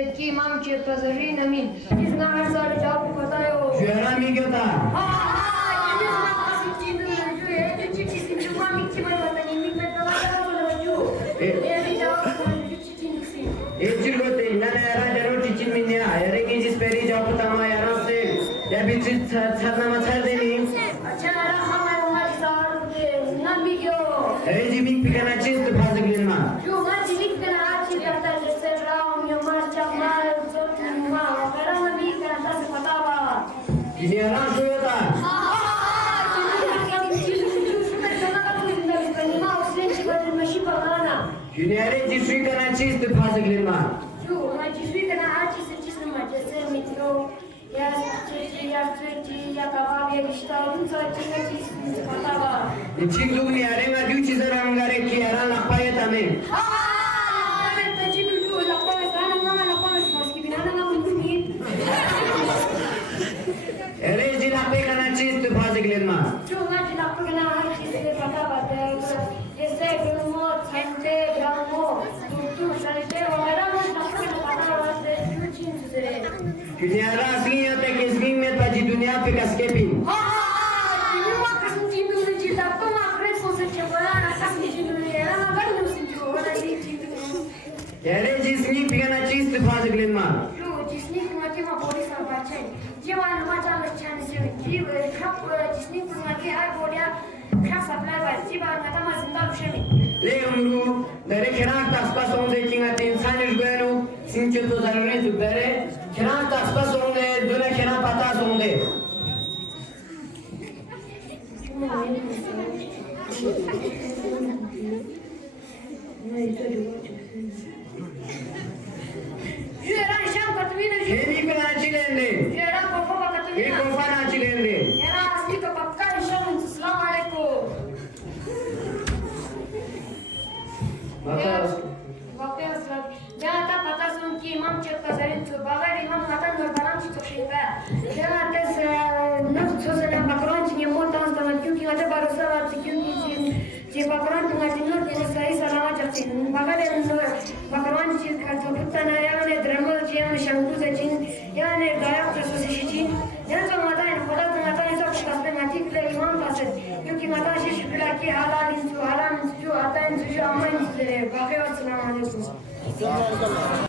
Hizmet ki imam ke pazari namin. Izna har saal jawab बतायो. Şuara mi göta. Ha ha ये ना कासिम जी ने जो है जो चीज की जो मामी की बात बतानी hikmet dala बोला जो. ये भी jawab जो चीज की. Ecil gote. Nane ara jaro ticin minne ayare ki jis peri jawab tama yaran se. Ya bir çatna maçar deni. अच्छा हमारा हमारी साल के ना भी क्यों. Rejimi pikana çiz fazla gülma. जो मैं जीवित का आज ही करता है जैसे राम यमर चमार जोतिमा वगैरह में भी करता से पता हुआ. Yaran şu göta. Güneyre cisri kana çiz fazla gülma. İçin dugni yarenga düç çizer angare ki yaran lapaya tamen. Rejim lape kana çiz fazla gülma. Güneyre asli ya tek ismin met baci dünya pe kaskepin. Yere cisni pikana çiz fazla gülma. Le umru dare kenak taspas onde kinga insan jugenu sinche to zarure jugare kenak taspas onde dole kenak patas onde. Heni pe nachilende. Ye kofa nachilende. Batas. Jana ta pata sun ki imam chet pazarin tu bagar imam matan nur baram chi to sheba. Jana tes na sozana bakron chi mo tan sta na kyunki ate barosa va kyunki chi bakron tu ngati nur ni sai salama chapti. Bagar nur bakron chi ka to putta na ya ne dramo chi ya ne shangu ze chi ya ne gayak to so se chi. Jana to mata ne khoda to mata ne sok shkasne mati kle imam paset. Kyunki mata shi shibla ki halal insu haram insu ata insu aman insu bagar assalamu alaikum.